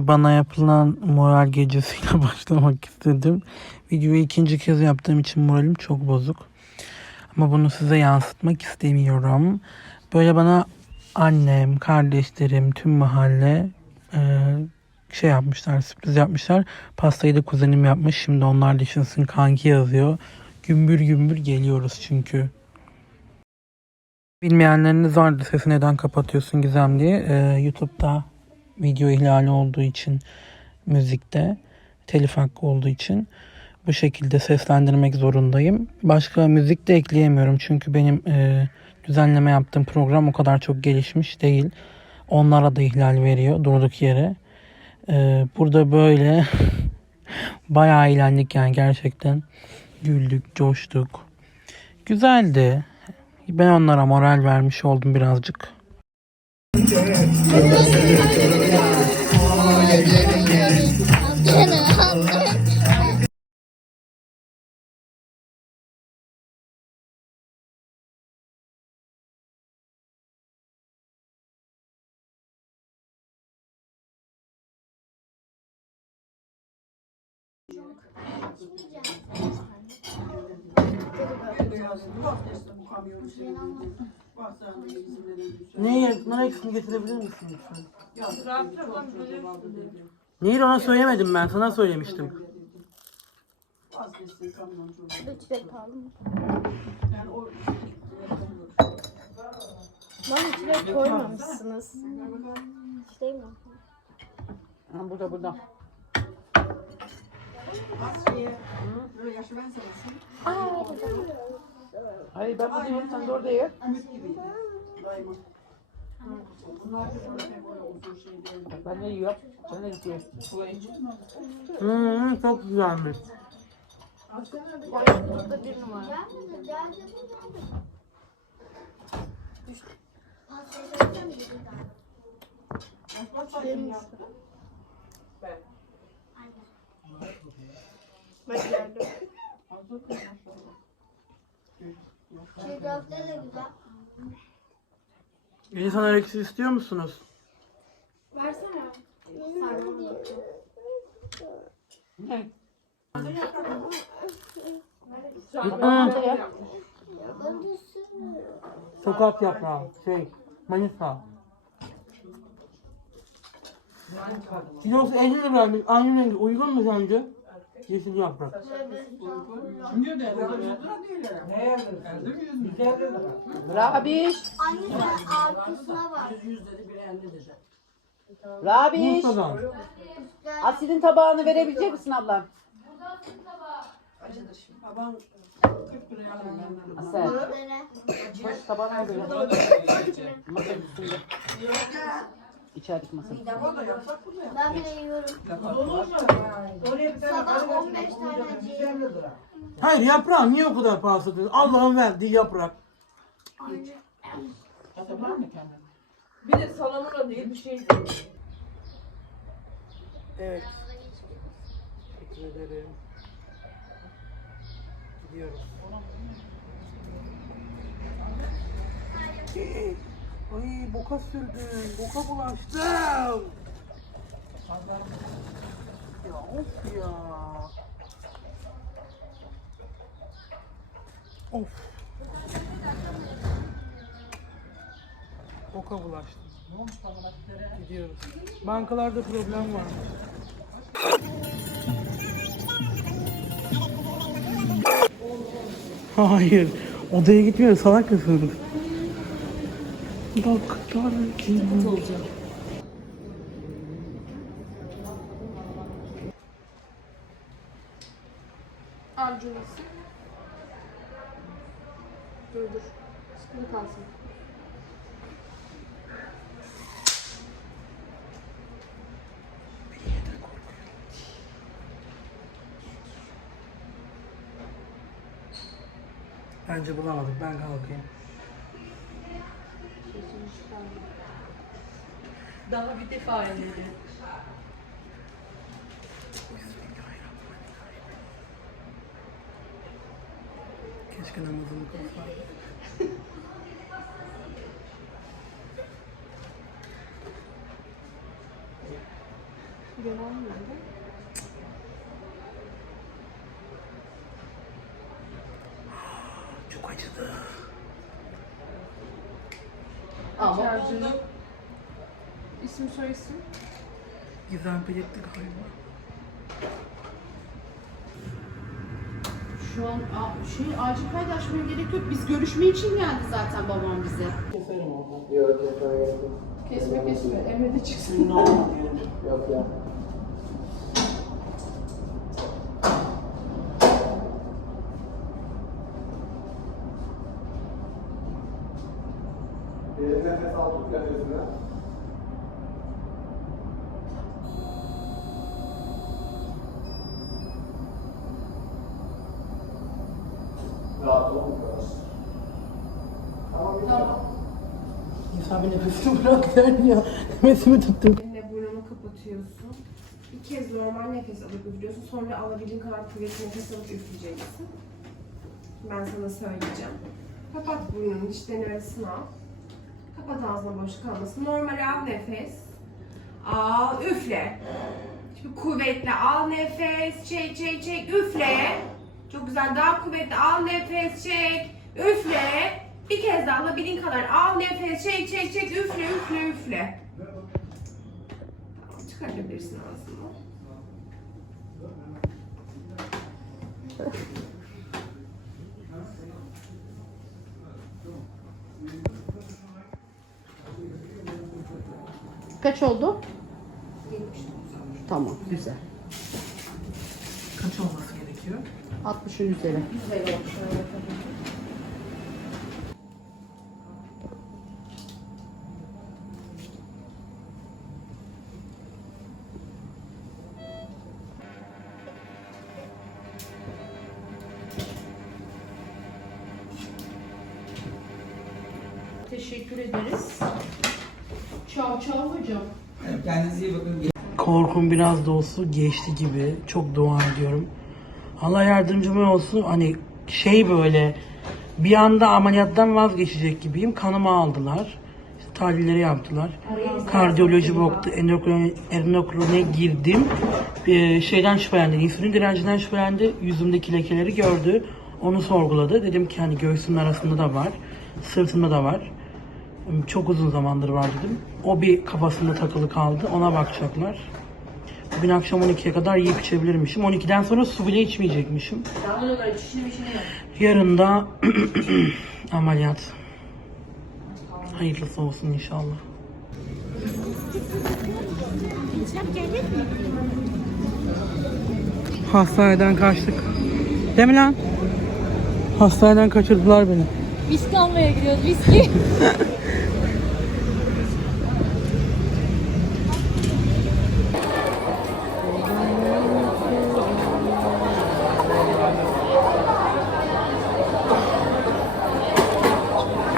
Bana yapılan moral gecesiyle başlamak istedim. Videoyu ikinci kez yaptığım için moralim çok bozuk. Ama bunu size yansıtmak istemiyorum. Böyle bana annem, kardeşlerim, tüm mahalle e, şey yapmışlar, sürpriz yapmışlar. Pastayı da kuzenim yapmış. Şimdi onlar düşünsün kanki yazıyor. Gümbür gümbür geliyoruz çünkü. Bilmeyenleriniz vardı sesi neden kapatıyorsun Gizem diye. Ee, YouTube'da video ihlali olduğu için müzikte telif hakkı olduğu için bu şekilde seslendirmek zorundayım. Başka müzik de ekleyemiyorum çünkü benim e, düzenleme yaptığım program o kadar çok gelişmiş değil. Onlara da ihlal veriyor durduk yere. Ee, burada böyle bayağı eğlendik yani gerçekten. Güldük, coştuk. Güzeldi. Ben onlara moral vermiş oldum birazcık. Yok. Şimdi gelsin. Neyi, nar ekşisini getirebilir misin lütfen? Nehir ona söylemedim ben, sana söylemiştim. Lütfen kalın. Bana içine koymamışsınız. Hiç değil mi? Ha, burada burada. Hayır ben buradayım, sen de orada ye. Ben ne yiyorum? Sen ne yiyorsun? Hmm, çok güzelmiş. Burada bir numara. Bak geldim. Şey köfte de güzel. İnsan nar ekşisi istiyor musunuz? Versene. Ne? Sokak yaprağı, şey, Manisa. Kilosu 50 liraymış. Aynı rengi uygun mu sence? Yeşil yaprak. Rabiş, Anne sen arkasına bak. Rabiş. Bursa'dan. Asil'in tabağını verebilecek misin ablam? Asel. Tabağını ver. Masa üstünde. İçerideki masada. Ben bile yiyorum. Sabah 15 tane acı Hayır yaprağın niye o kadar pahalı satıyorsun? Allah'ın verdiği yaprak. Bir de salamura değil bir şey değil. Evet. Teşekkür ederim. Gidiyoruz. Ay boka sürdüm. Boka bulaştım. Ya of ya. Of. Boka bulaştım. Gidiyoruz. Bankalarda problem var. Hayır. Odaya gitmiyoruz. Salak mısınız? Doktor kim? Avcunası. Dur dur. Sıkıntı kalsın. Bence bulamadık. Ben kalkayım. Daha bir defa elinde. Keşke namazımı kılsaydım. Göremiyorum. Çok acıdı. Ama bulduk. Soy isim. Gizem belirtti galiba. Şu an a- şey acil kaydı açmaya gerek yok. Biz görüşme için geldi zaten babam bize. Keserim onu. Kesme kesme. Emre de çıksın. Yok ya. Nefes al tut nefesini. Rahat ol bu kadar. Tamam. İnsan bir nefesini bırak der. Nefesimi tuttum. Elinle burnunu kapatıyorsun. Bir kez normal nefes alıp üflüyorsun. Sonra alabildiğin kadar kuvvetli nefes alıp üfleyeceksin. Ben sana söyleyeceğim. Kapat burnunun içten arasını al. Kapat ağzına boş kalmasın. Normal al nefes. Al üfle. Şimdi kuvvetli al nefes. Çek çek çek üfle. Çok güzel daha kuvvetli al nefes çek. Üfle. Bir kez daha alabildiğin kadar al nefes çek çek çek üfle üfle üfle. Tamam, çıkarabilirsin ağzını. Kaç oldu? Tamam güzel. Kaç olması gerekiyor? 60'ın üzeri. Teşekkür ederiz. Çao çao hocam. Kendinize iyi bakın. Korkum biraz da olsun geçti gibi. Çok dua ediyorum. Allah yardımcım olsun. Hani şey böyle bir anda ameliyattan vazgeçecek gibiyim. Kanımı aldılar. İşte tahlilleri yaptılar. Kardiyoloji baktı. Endokrin, endokrine girdim. Ee, şeyden şüphelendi. insülin direncinden şüphelendi. Yüzümdeki lekeleri gördü. Onu sorguladı. Dedim ki hani göğsümün arasında da var. Sırtımda da var. Çok uzun zamandır var dedim. O bir kafasında takılı kaldı. Ona bakacaklar. Bugün akşam 12'ye kadar yiyip içebilirmişim. 12'den sonra su bile içmeyecekmişim. Yarın da ameliyat. Hayırlısı olsun inşallah. Hastaneden kaçtık. Değil mi lan? Hastaneden kaçırdılar beni. Viski almaya gidiyoruz. Viski.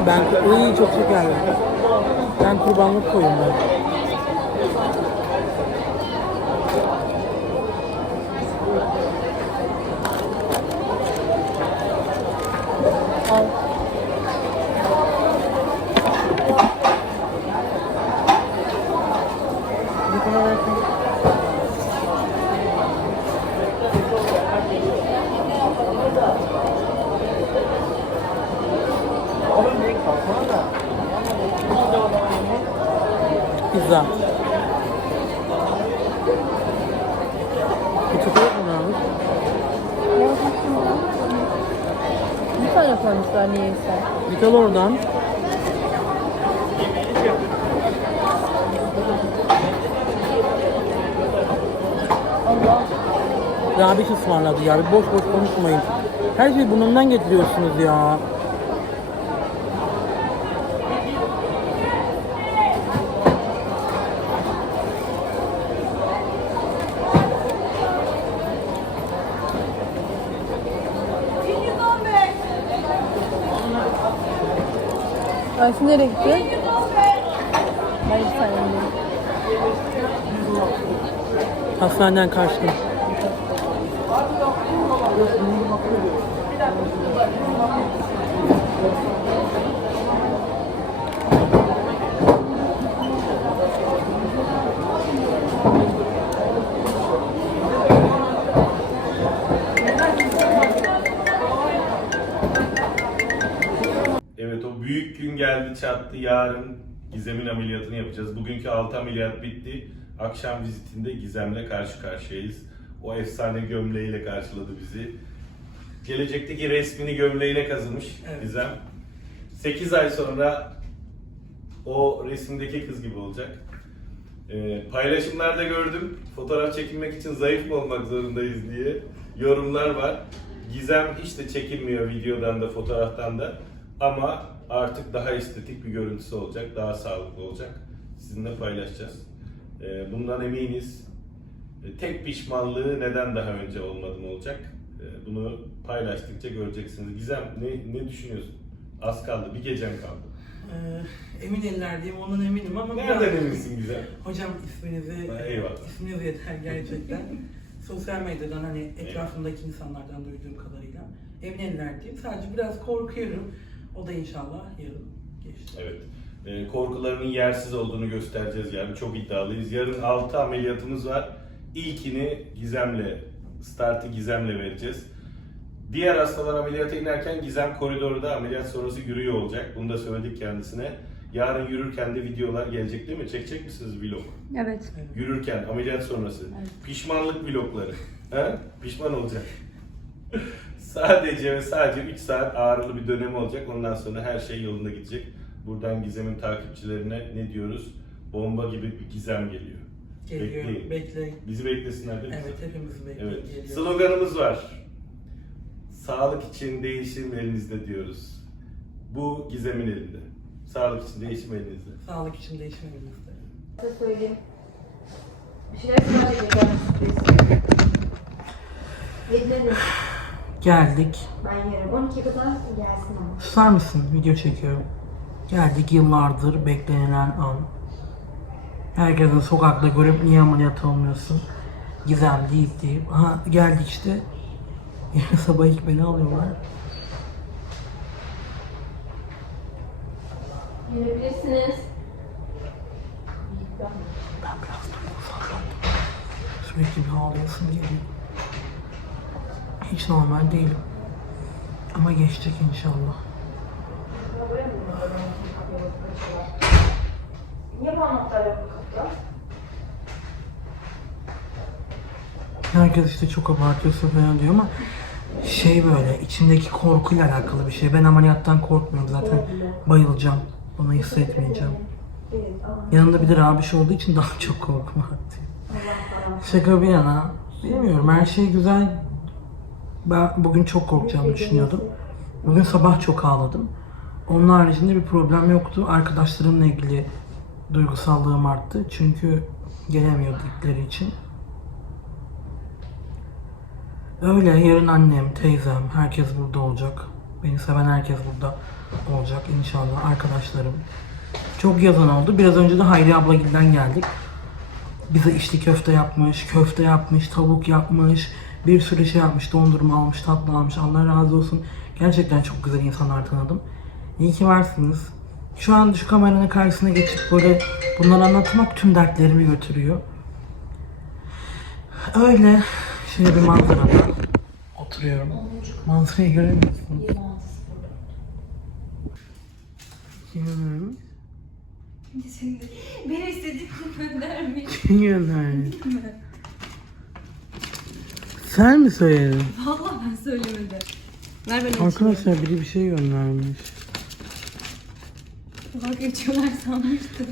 Ben iyi çok şekerli. Ben kurbanlık koyayım ben. Versene. Pizza. Peçete yok mu abi? Bir tane koymuşlar niyeyse. Git al oradan. Rabiş ısmarladı ya. Boş boş konuşmayın. Her şeyi burnundan getiriyorsunuz ya. Ayşe nereye gitti? Ben. Hastaneden kaçtım. Evet o büyük gün geldi çattı yarın Gizem'in ameliyatını yapacağız. Bugünkü 6 ameliyat bitti. Akşam vizitinde Gizem'le karşı karşıyayız. O efsane gömleğiyle karşıladı bizi. Gelecekteki resmini gömleğine kazımış Evet. Gizem. 8 ay sonra o resimdeki kız gibi olacak. Ee, paylaşımlarda gördüm. Fotoğraf çekinmek için zayıf mı olmak zorundayız diye yorumlar var. Gizem hiç de çekinmiyor videodan da fotoğraftan da. Ama artık daha estetik bir görüntüsü olacak. Daha sağlıklı olacak. Sizinle paylaşacağız. Ee, bundan eminiz. Ee, tek pişmanlığı neden daha önce olmadım olacak. Ee, bunu paylaştıkça göreceksiniz. Gizem ne, ne düşünüyorsun? Az kaldı. Bir gecem kaldı. Ee, emin ellerdeyim ondan eminim ama Nereden biraz- eminsin Gizem? Hocam isminizi, eyvallah. isminiz yeter gerçekten. Sosyal medyadan hani etrafımdaki insanlardan duyduğum kadarıyla emin ellerdeyim. Sadece biraz korkuyorum. O da inşallah yarın geçti. Evet. Ee, korkularının yersiz olduğunu göstereceğiz yani. Çok iddialıyız. Yarın 6 ameliyatımız var. İlkini Gizem'le, startı Gizem'le vereceğiz. Diğer hastalar ameliyata inerken Gizem koridorda ameliyat sonrası yürüyor olacak. Bunu da söyledik kendisine. Yarın yürürken de videolar gelecek değil mi? Çekecek misiniz vlog? Evet. Yürürken, ameliyat sonrası. Pişmanlık vlogları. He? Pişman olacak. sadece ve sadece 3 saat ağrılı bir dönem olacak. Ondan sonra her şey yolunda gidecek. Buradan Gizem'in takipçilerine ne diyoruz? Bomba gibi bir Gizem geliyor. Geliyor, Bekleyin. bekle. Bizi beklesinler değil mi? Evet, hepimizi bekle Evet. geliyor. Sloganımız var. Sağlık için değişim elinizde diyoruz. Bu Gizem'in elinde. Sağlık için değişim elinizde. Sağlık için değişmemizde. Size söyleyeyim. Bir şeyler söyleyeceğim sürpriz. Geldik. Ben yarın 12 kadar gelsin ama. Susar mısın? Video çekiyorum. Geldik yıllardır beklenilen an. Herkesin sokakta görüp niye ameliyat olmuyorsun? Gizem deyip deyip. Aha geldik işte. Yarın sabah ilk beni alıyorlar. Gelebilirsiniz. Ben biraz duygusallandım. Sürekli bir ağlayasım geliyor. Hiç normal değilim. Ama geçecek inşallah. Niye yok kapıda? Herkes işte çok abartıyorsun falan diyor ama şey böyle içimdeki korkuyla alakalı bir şey. Ben ameliyattan korkmuyorum zaten. Bayılacağım. Onu hissetmeyeceğim. Yanında bir de Rabiş olduğu için daha çok korkum arttı. Şaka bir yana. Bilmiyorum her şey güzel. Ben bugün çok korkacağımı düşünüyordum. Bugün sabah çok ağladım. Onun haricinde bir problem yoktu. Arkadaşlarımla ilgili duygusallığım arttı. Çünkü gelemiyordu için. Öyle yarın annem, teyzem, herkes burada olacak. Beni seven herkes burada olacak inşallah. Arkadaşlarım. Çok yazan oldu. Biraz önce de Hayri ablagilden geldik. Bize içli köfte yapmış, köfte yapmış, tavuk yapmış. Bir sürü şey yapmış, dondurma almış, tatlı almış. Allah razı olsun. Gerçekten çok güzel insanlar tanıdım. İyi ki varsınız. Şu an şu kameranın karşısına geçip böyle bunları anlatmak tüm dertlerimi götürüyor. Öyle şöyle bir manzarada oturuyorum. Manzarayı göremiyorsun. Kim? Beni istediğin göndermiş. Kim gönderdi? Sen mi söyledin? Vallahi ben söylemedim. Ver ben açayım. Arkadaşlar biri bir şey göndermiş. Dalga geçiyorlar sanmıştım.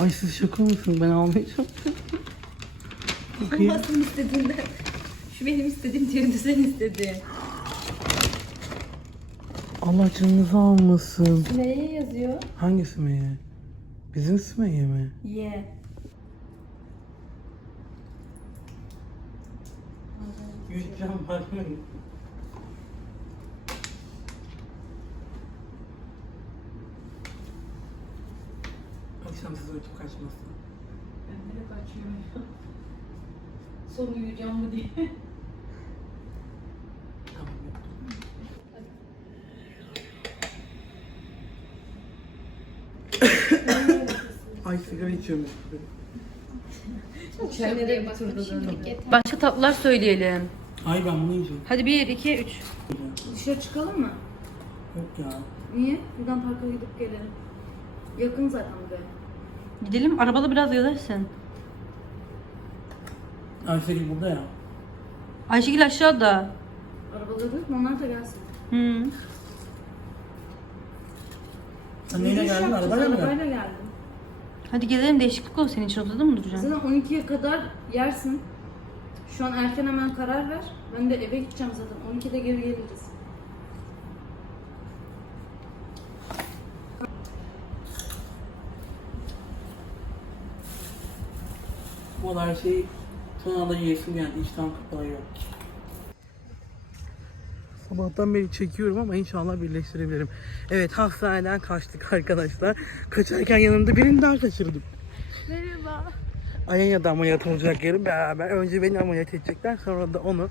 Ay siz şaka mısın? Ben almayacağım. Bakayım. İstediğinde. Şu benim istediğim diğeri de sen istediğin. Allah canınızı almasın. Neye yazıyor? Hangi Sümeyye? Bizim Sümeyye mi? Ye. Yüzden bakmayın. Akşam siz uyutup kaçmasın. Ben nereye kaçıyorum ya? Son uyuyacağım mı diye. Tamam. Ay sigara içiyormuş. Nereye Başka tatlılar söyleyelim. Ay ben bunu yiyeceğim. Hadi bir, iki, üç. Dışarı çıkalım mı? Yok ya. Niye? Buradan parka gidip gelelim. Yakın zaten buraya. Gidelim arabada biraz gezersin. Ayşegül burada ya. Ayşegül aşağıda. Arabada yok mu? Onlar da gelsin. Hı. Sen neyle Yürüyüş geldin? yapacağız, Arabayla mı geldin? Arabayla geldim. Hadi gezelim değişiklik olsun senin için odada mı duracaksın? Zaten 12'ye kadar yersin. Şu an erken hemen karar ver. Ben de eve gideceğim zaten. 12'de geri geliriz. Bu kadar şey son anda yesim geldi. İştahım kapalıyor. Sabahtan beri çekiyorum ama inşallah birleştirebilirim. Evet hastaneden kaçtık arkadaşlar. Kaçarken yanımda birini daha kaçırdım. Merhaba. Alanya'da ameliyat olacak yerim beraber. Önce beni ameliyat edecekler sonra da onu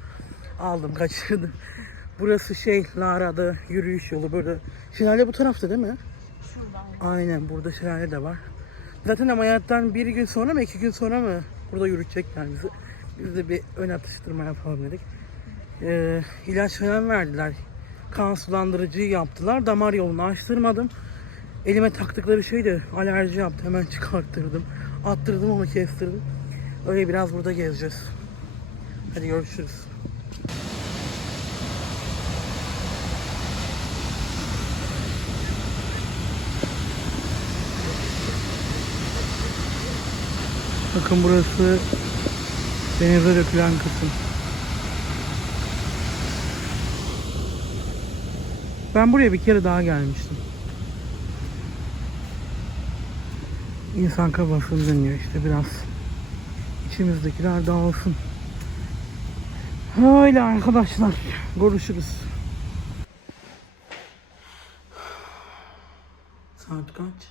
aldım kaçırdım. Burası şey Lara'da yürüyüş yolu böyle. Şelale bu tarafta değil mi? Şuradan. Aynen burada şelale de var. Zaten ameliyattan bir gün sonra mı iki gün sonra mı burada yürütecekler bizi. Biz de bir ön atıştırma yapalım dedik. Ee, ilaç falan verdiler. Kan sulandırıcıyı yaptılar. Damar yolunu açtırmadım. Elime taktıkları şey de alerji yaptı. Hemen çıkarttırdım. Attırdım onu kestirdim. Öyle biraz burada gezeceğiz. Hadi görüşürüz. Bakın burası denize dökülen kısım. Ben buraya bir kere daha gelmiştim. İnsan kafasını dönüyor işte biraz. İçimizdekiler dağılsın. Öyle arkadaşlar. Görüşürüz. Saat kaç?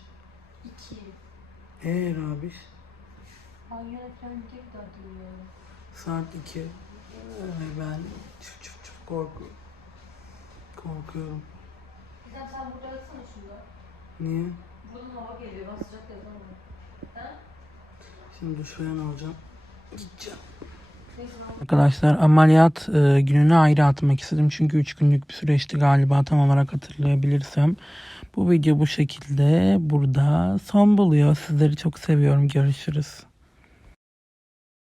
İki. Eee abi. Saat 2. Ee, ben çıf çıf çıf korku korkuyorum. Gizem sen burada yatsana şurada. Niye? Buradan hava geliyor. Ben sıcak yatamam. Şimdi duş falan alacağım. Gideceğim. Arkadaşlar ameliyat e, gününü ayrı atmak istedim. Çünkü 3 günlük bir süreçti galiba tam olarak hatırlayabilirsem. Bu video bu şekilde burada son buluyor. Sizleri çok seviyorum. Görüşürüz.